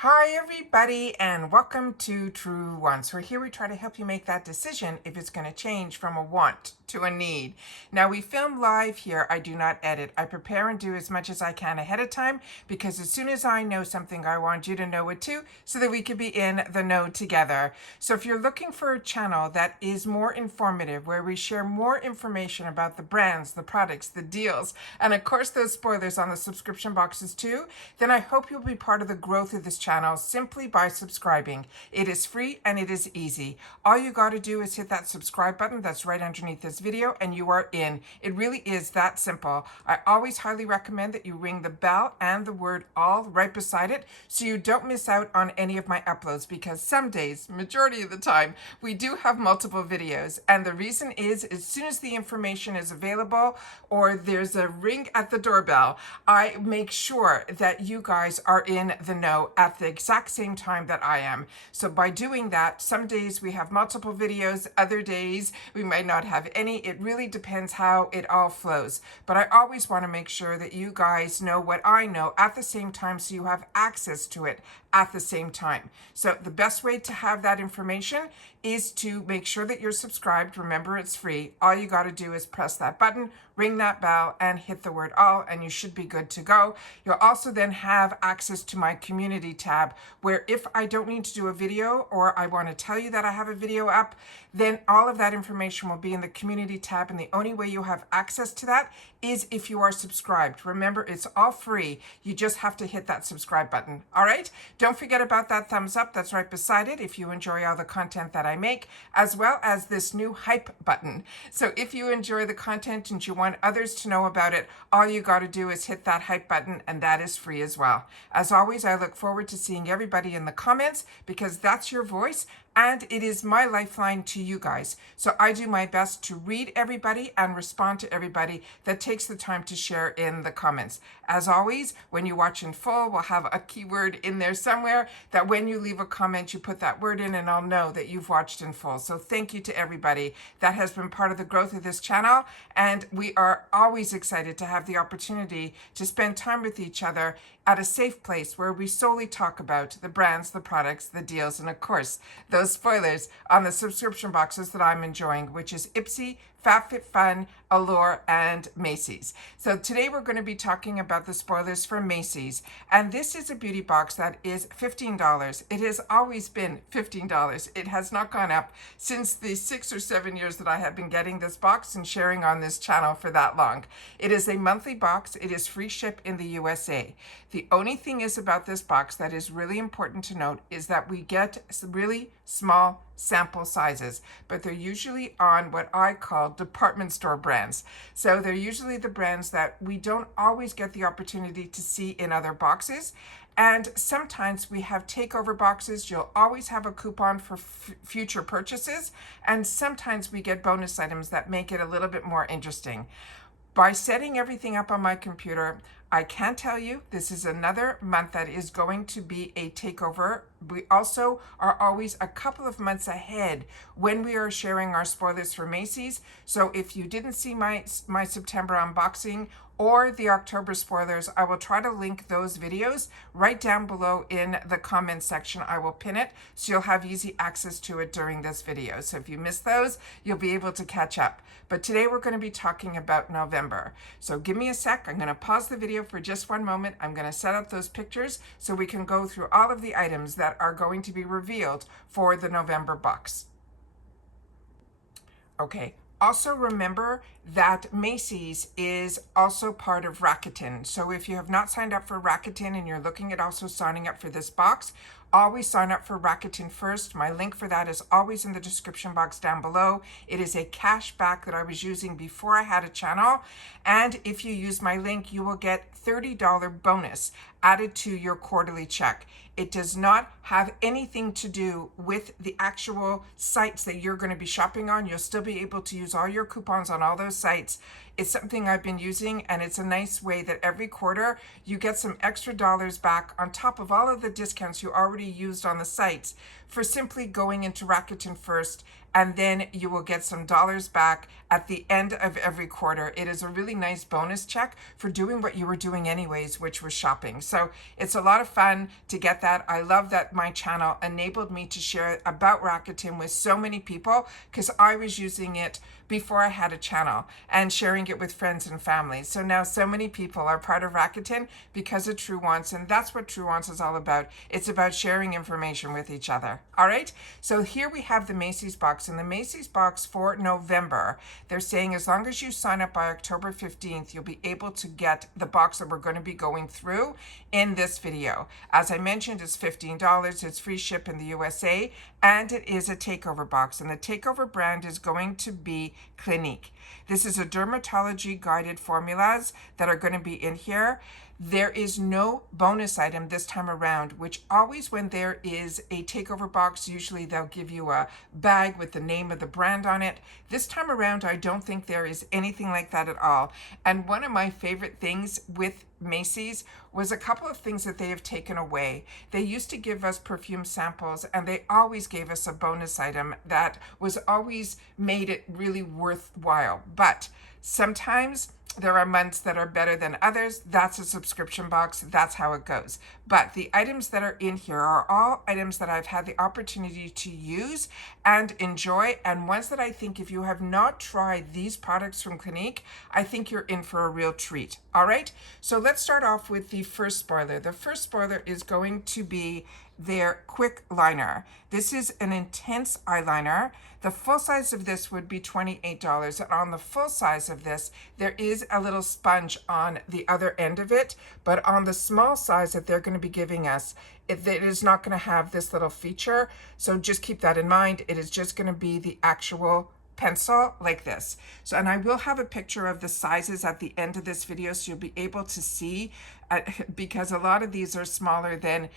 Hi everybody and welcome to Truewants, where here we try to help you make that decision if it's going to change from a want to a need. Now we film live here. I do not edit. I prepare and do as much as I can ahead of time because as soon as I know something, I want you to know it too so that we can be in the know together. So if you're looking for a channel that is more informative, where we share more information about the brands, the products, the deals, and of course those spoilers on the subscription boxes too, then I hope you'll be part of the growth of this channel simply by subscribing. It is free and it is easy. All you got to do is hit that subscribe button that's right underneath this video and you are in. It really is that simple. I always highly recommend that you ring the bell and the word all right beside it so you don't miss out on any of my uploads, because some days, majority of the time, we do have multiple videos, and the reason is as soon as the information is available or there's a ring at the doorbell, I make sure that you guys are in the know at the exact same time that I am. So by doing that, some days we have multiple videos, other days we might not have any. It really depends how it all flows. But I always want to make sure that you guys know what I know at the same time so you have access to it at the same time. So the best way to have that information is to make sure that you're subscribed. Remember, it's free. All you got to do is press that button, ring that bell, and hit the word all, and you should be good to go. You'll also then have access to my community tab, where if I don't need to do a video or I want to tell you that I have a video up, then all of that information will be in the community tab, and the only way you'll have access to that is if you are subscribed. Remember, it's all free. You just have to hit that subscribe button. All right? Don't forget about that thumbs up that's right beside it if you enjoy all the content that I make, as well as this new hype button. So if you enjoy the content and you want others to know about it, all you got to do is hit that hype button, and that is free as well. As always, I look forward to seeing everybody in the comments because that's your voice and it is my lifeline to you guys. So I do my best to read everybody and respond to everybody that takes the time to share in the comments. As always, when you watch in full, we'll have a keyword in there somewhere that when you leave a comment, you put that word in and I'll know that you've watched in full. So thank you to everybody that has been part of the growth of this channel. And we are always excited to have the opportunity to spend time with each other at a safe place where we solely talk about the brands, the products, the deals, and of course, those spoilers on the subscription boxes that I'm enjoying, which is Ipsy, FabFitFun, Allure, and Macys. So today we're going to be talking about the spoilers for Macys. And this is a beauty box that is $15. It has always been $15. It has not gone up since the 6 or 7 years that I have been getting this box and sharing on this channel for that long. It is a monthly box. It is free ship in the USA. The only thing is about this box that is really important to note is that we get really small sample sizes, but they're usually on what I call department store brands. So they're usually the brands that we don't always get the opportunity to see in other boxes. And sometimes we have takeover boxes. You'll always have a coupon for future purchases. And sometimes we get bonus items that make it a little bit more interesting. By setting everything up on my computer, I can tell you this is another month that is going to be a takeover. We also are always a couple of months ahead when we are sharing our spoilers for Macys. So if you didn't see my September unboxing or the October spoilers, I will try to link those videos right down below in the comments section. I will pin it so you'll have easy access to it during this video. So if you miss those, you'll be able to catch up. But today we're going to be talking about November. So give me a sec. I'm going to pause the video for just one moment. I'm going to set up those pictures so we can go through all of the items that are going to be revealed for the November box. Okay. Also remember that Macys is also part of Rakuten. So if you have not signed up for Rakuten and you're looking at also signing up for this box, always sign up for Rakuten first. My link for that is always in the description box down below. It is a cash back that I was using before I had a channel. And if you use my link, you will get $30 bonus added to your quarterly check. It does not have anything to do with the actual sites that you're going to be shopping on. You'll still be able to use all your coupons on all those sites. It's something I've been using, and it's a nice way that every quarter you get some extra dollars back on top of all of the discounts you already used on the sites for simply going into Rakuten first and then you will get some dollars back at the end of every quarter. It is a really nice bonus check for doing what you were doing anyways, which was shopping. So it's a lot of fun to get that. I love that my channel enabled me to share about Rakuten with so many people, because I was using it before I had a channel and sharing it with friends and family. So now so many people are part of Rakuten because of Truewants, and that's what Truewants is all about. It's about sharing information with each other. All right, so here we have the Macys box. In the Macys box for November, they're saying as long as you sign up by October 15th, you'll be able to get the box that we're going to be going through in this video. As I mentioned, it's $15. It's free ship in the USA, and it is a Takeover box. And the Takeover brand is going to be Clinique. This is a dermatology guided formulas that are going to be in here. There is no bonus item this time around, which always when there is a Takeover box, usually they'll give you a bag with the name of the brand on it. This time around, I don't think there is anything like that at all. And one of my favorite things with Macys was a couple of things that they have taken away. They used to give us perfume samples, and they always gave us a bonus item that was always made it really worthwhile. But sometimes there are months that are better than others. That's a subscription box. That's how it goes. But the items that are in here are all items that I've had the opportunity to use and enjoy, and ones that I think if you have not tried these products from Clinique, I think you're in for a real treat. All right, so let's start off with the first spoiler. The first spoiler is going to be their quick liner. This is an intense eyeliner. The full size of this would be $28, and on the full size of this, there is a little sponge on the other end of it, but on the small size that they're going to be giving us, it is not going to have this little feature, so just keep that in mind. It is just going to be the actual pencil like this. So, and I will have a picture of the sizes at the end of this video, so you'll be able to see, because a lot of these are smaller than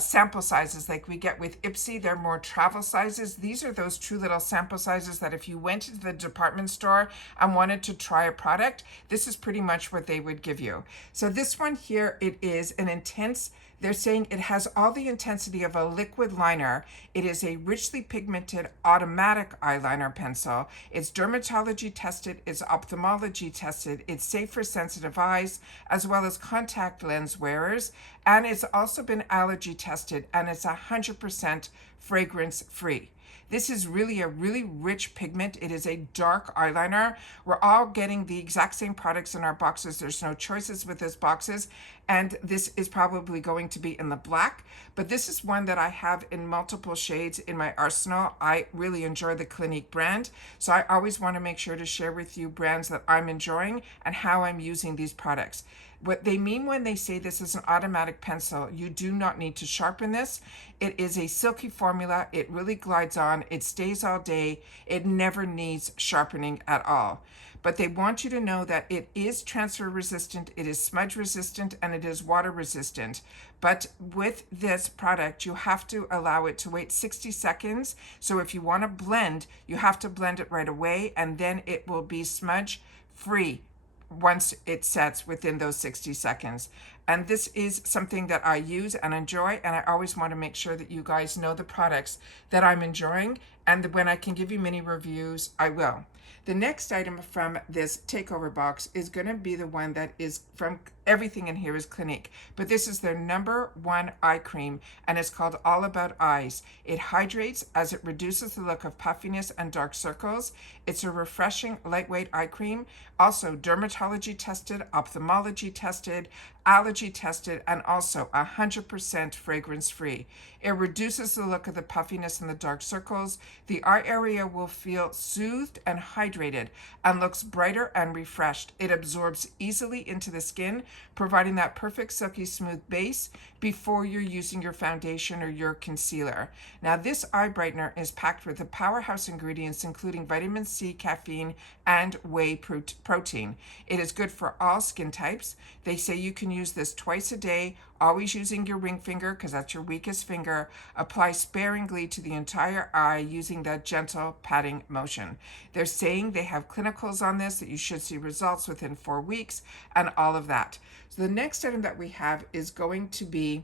sample sizes like we get with Ipsy. They're more travel sizes. These are those true little sample sizes that if you went to the department store and wanted to try a product, this is pretty much what they would give you. So this one here, it is an intense, they're saying it has all the intensity of a liquid liner. It is a richly pigmented automatic eyeliner pencil. It's dermatology tested, it's ophthalmology tested, it's safe for sensitive eyes as well as contact lens wearers, and it's also been allergy tested, and it's 100% fragrance free. This is really a really rich pigment. It is a dark eyeliner. We're all getting the exact same products in our boxes. There's no choices with this boxes. And this is probably going to be in the black. But this is one that I have in multiple shades in my arsenal. I really enjoy the Clinique brand. So I always want to make sure to share with you brands that I'm enjoying and how I'm using these products. What they mean when they say this is an automatic pencil, you do not need to sharpen this. It is a silky formula. It really glides on. It stays all day. It never needs sharpening at all. But they want you to know that it is transfer resistant, it is smudge resistant, and it is water resistant. But with this product, you have to allow it to wait 60 seconds. So if you want to blend, you have to blend it right away, and then it will be smudge free once it sets within those 60 seconds. And this is something that I use and enjoy, and I always want to make sure that you guys know the products that I'm enjoying, and when I can give you mini reviews, I will. The next item from this Takeover box is going to be the one that is from, everything in here is Clinique, but this is their #1 eye cream, and it's called All About Eyes. It hydrates as it reduces the look of puffiness and dark circles. It's a refreshing, lightweight eye cream, also dermatology tested, ophthalmology tested, allergy tested, and also 100% fragrance free. It reduces the look of the puffiness and the dark circles. The eye area will feel soothed and hydrated and looks brighter and refreshed. It absorbs easily into the skin, providing that perfect silky smooth base before you're using your foundation or your concealer. Now this eye brightener is packed with the powerhouse ingredients including vitamin C, caffeine, and whey protein. It is good for all skin types. They say you can use this twice a day, always using your ring finger because that's your weakest finger. Apply sparingly to the entire eye using that gentle patting motion. They're saying they have clinicals on this, that you should see results within 4 weeks and all of that. So the next item that we have is going to be,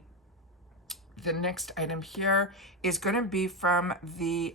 the next item here is going to be from the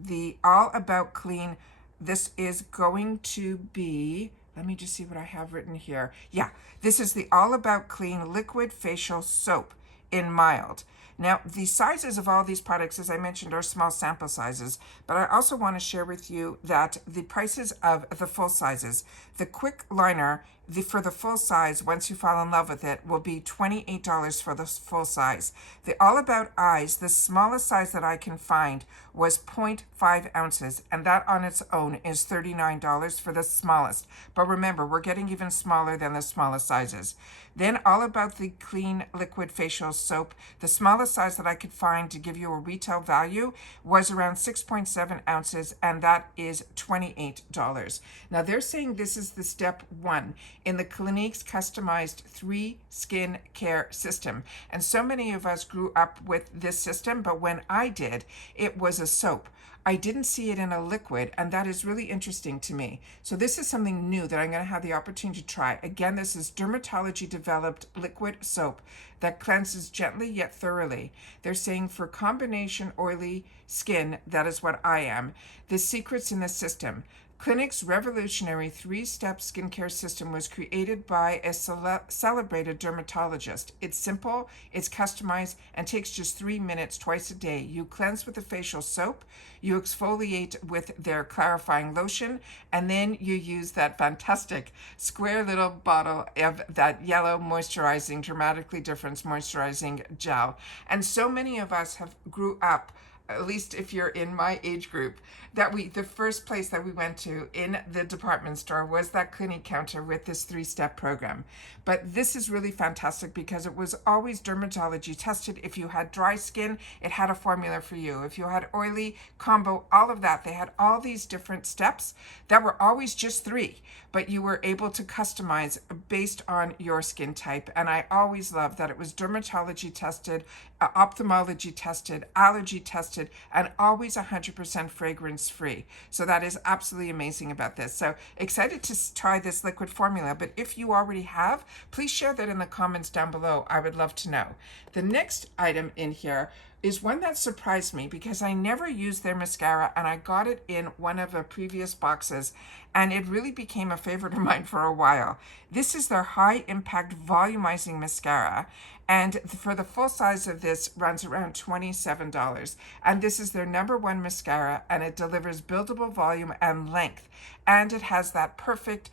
the All About Clean. This is going to be, let me just see what I have written here. Yeah, this is the All About Clean Liquid Facial Soap in Mild. Now, the sizes of all these products, as I mentioned, are small sample sizes, but I also want to share with you that the prices of the full sizes, the quick liner, for the full size, once you fall in love with it, will be $28 for the full size. The All About Eyes, the smallest size that I can find, was 0.5 ounces, and that on its own is $39 for the smallest. But remember, we're getting even smaller than the smallest sizes. Then All About the Clean Liquid Facial Soap, the smallest size that I could find to give you a retail value was around 6.7 ounces, and that is $28. Now they're saying this is the step one in the Clinique's customized 3 skin care system. And so many of us grew up with this system, but when I did, it was a soap. I didn't see it in a liquid, and that is really interesting to me. So this is something new that I'm going to have the opportunity to try. Again, this is dermatology-developed liquid soap that cleanses gently yet thoroughly. They're saying for combination oily skin, that is what I am, the secret's in the system. Clinique's revolutionary 3-step skincare system was created by a celebrated dermatologist. It's simple, it's customized, and takes just 3 minutes twice a day. You cleanse with a facial soap, you exfoliate with their clarifying lotion, and then you use that fantastic square little bottle of that yellow moisturizing, dramatically different moisturizing gel. And so many of us have grew up, at least if you're in my age group, that the first place that we went to in the department store was that Clinique counter with this 3-step program. But this is really fantastic because it was always dermatology tested. If you had dry skin, it had a formula for you. If you had oily, combo, all of that, they had all these different steps that were always just 3, but you were able to customize based on your skin type. And I always loved that it was dermatology tested, ophthalmology tested, allergy tested, and always 100% fragrance free. So that is absolutely amazing about this. So excited to try this liquid formula, but if you already have, please share that in the comments down below. I would love to know. The next item in here is one that surprised me because I never used their mascara, and I got it in one of the previous boxes, and it really became a favorite of mine for a while. This is their high impact volumizing mascara, and for the full size of this runs around $27. And this is their #1 mascara, and it delivers buildable volume and length, and it has that perfect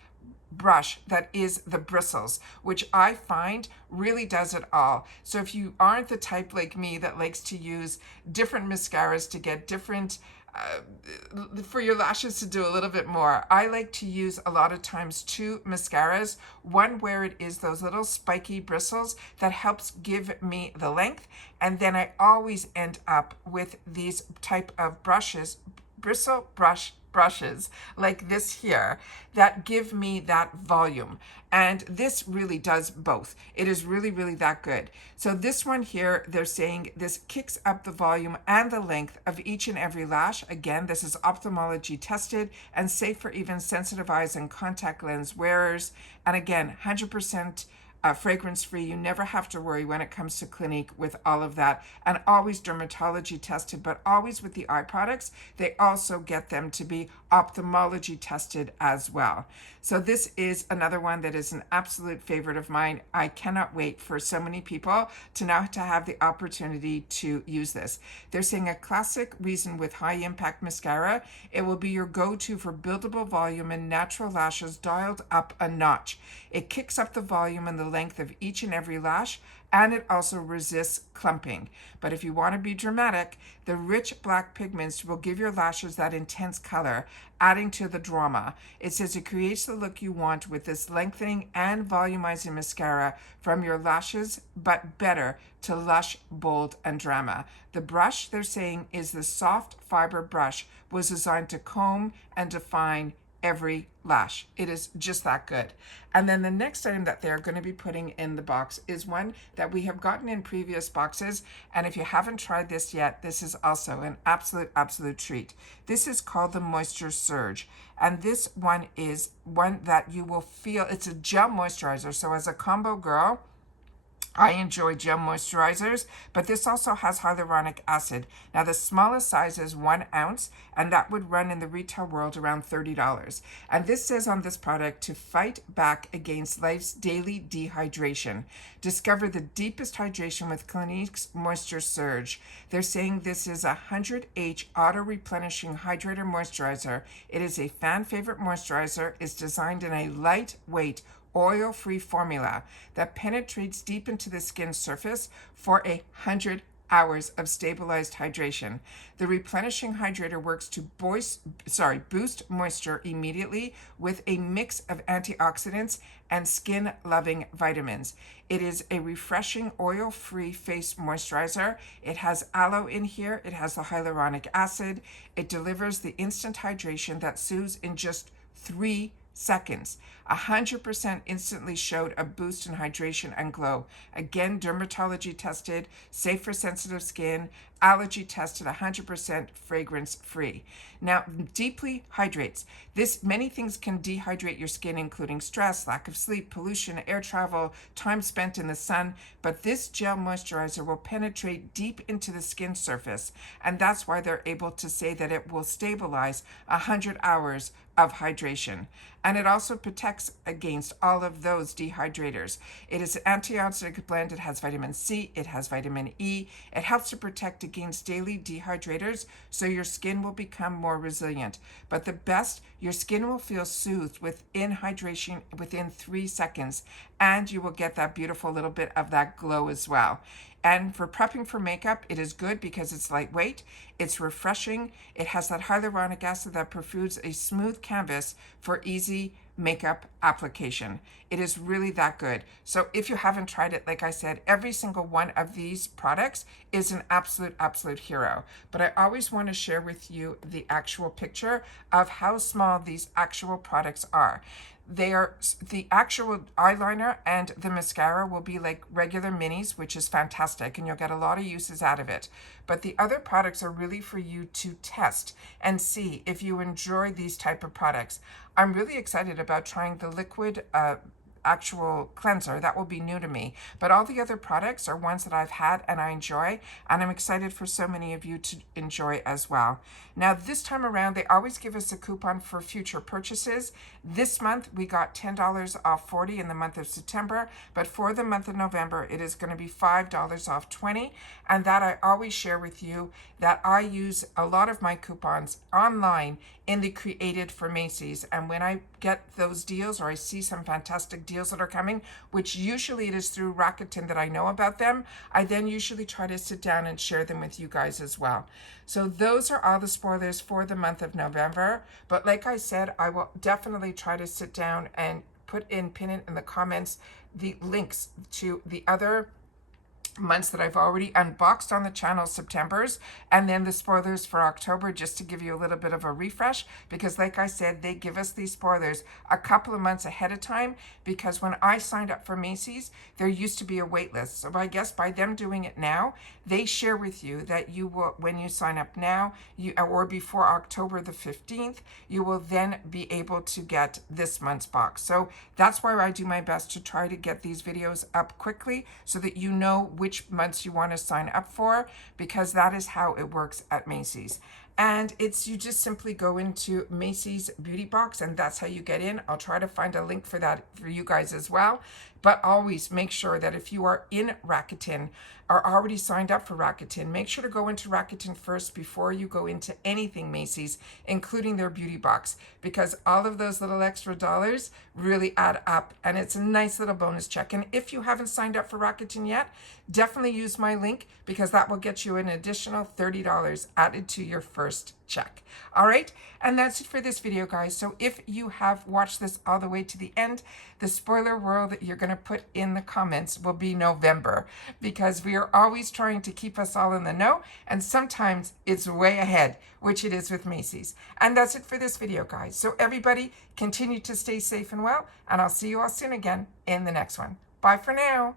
brush that is the bristles, which I find really does it all. So if you aren't the type like me that likes to use different mascaras to get different for your lashes to do a little bit more, I like to use a lot of times 2 mascaras, one where it is those little spiky bristles that helps give me the length, and then I always end up with these type of brushes, brushes like this here that give me that volume, and this really does both. It is really, really that good. So this one here, they're saying this kicks up the volume and the length of each and every lash. Again, this is ophthalmology tested and safe for even sensitive eyes and contact lens wearers, and again 100% fragrance free. You never have to worry when it comes to Clinique with all of that, and always dermatology tested, but always with the eye products, they also get them to be ophthalmology tested as well. So this is another one that is an absolute favorite of mine. I cannot wait for so many people to now to have the opportunity to use this. They're saying a classic reason with high impact mascara, it will be your go-to for buildable volume and natural lashes dialed up a notch. It kicks up the volume and the length of each and every lash, and it also resists clumping. But if you want to be dramatic, the rich black pigments will give your lashes that intense color, adding to the drama. It says it creates the look you want with this lengthening and volumizing mascara from your lashes, but better to lush, bold, and drama. The brush, they're saying, is the soft fiber brush, was designed to comb and define every lash. It is just that good. And then the next item that they're going to be putting in the box is one that we have gotten in previous boxes, and if you haven't tried this yet, this is also an absolute treat. This is called the Moisture Surge, and this one is one that you will feel, it's a gel moisturizer. So as a combo girl, I enjoy gel moisturizers, but this also has hyaluronic acid. Now, the smallest size is 1 ounce, and that would run in the retail world around $30. And this says on this product to fight back against life's daily dehydration. Discover the deepest hydration with Clinique's Moisture Surge. They're saying this is a 100H auto-replenishing hydrator moisturizer. It is a fan favorite moisturizer. It's designed in a lightweight, oil-free formula that penetrates deep into the skin surface for 100 hours of stabilized hydration. The replenishing hydrator works to boost moisture immediately with a mix of antioxidants and skin-loving vitamins. It is a refreshing oil-free face moisturizer. It has aloe in here. It has the hyaluronic acid. It delivers the instant hydration that soothes in just 3 seconds. 100% instantly showed a boost in hydration and glow. Again, dermatology tested, safe for sensitive skin, allergy tested, 100% fragrance free. Now, deeply hydrates. Many things can dehydrate your skin, including stress, lack of sleep, pollution, air travel, time spent in the sun, but this gel moisturizer will penetrate deep into the skin surface, and that's why they're able to say that it will stabilize 100 hours of hydration. And it also protects against all of those dehydrators. It is an antioxidant blend. It has vitamin C. It has vitamin E. It helps to protect against daily dehydrators, so your skin will become more resilient. But the best, your skin will feel soothed within hydration within 3 seconds, and you will get that beautiful little bit of that glow as well. And for prepping for makeup, it is good because it's lightweight, it's refreshing, it has that hyaluronic acid that provides a smooth canvas for easy makeup application. It is really that good. So if you haven't tried it, like I said, every single one of these products is an absolute hero. But I always want to share with you the actual picture of how small these actual products are. They are the actual eyeliner and the mascara will be like regular minis, which is fantastic, and you'll get a lot of uses out of it. But the other products are really for you to test and see if you enjoy these type of products. I'm really excited about trying the liquid actual cleanser. That will be new to me, but all the other products are ones that I've had and I enjoy, and I'm excited for so many of you to enjoy as well. Now, this time around, they always give us a coupon for future purchases. This month we got $10 off 40 in the month of September, but for the month of November it is going to be $5 off 20. And that I always share with you that I use a lot of my coupons online in the Created for Macys, and when I get those deals or I see some fantastic deals that are coming, which usually it is through Rakuten that I know about them, I then usually try to sit down and share them with you guys as well. So those are all the spoilers for the month of November. But like I said, I will definitely try to sit down and pin it in the comments the links to the other months that I've already unboxed on the channel, September's, and then the spoilers for October, just to give you a little bit of a refresh, because like I said, they give us these spoilers a couple of months ahead of time, because when I signed up for Macys, there used to be a wait list. So I guess by them doing it now, they share with you that you will, when you sign up now, or before October the 15th, you will then be able to get this month's box. So that's why I do my best to try to get these videos up quickly so that you know which months you want to sign up for, because that is how it works at Macys. And you just simply go into Macys Beauty Box, and that's how you get in. I'll try to find a link for that for you guys as well. But always make sure that if you are in Rakuten or already signed up for Rakuten, make sure to go into Rakuten first before you go into anything Macys, including their beauty box, because all of those little extra dollars really add up, and it's a nice little bonus check. And if you haven't signed up for Rakuten yet, definitely use my link, because that will get you an additional $30 added to your first check. All right, and that's it for this video, guys. So if you have watched this all the way to the end, the spoiler world that you're going to put in the comments will be November, because we are always trying to keep us all in the know, and sometimes it's way ahead, which it is with Macys. And that's it for this video, guys. So everybody continue to stay safe and well, and I'll see you all soon again in the next one. Bye for now.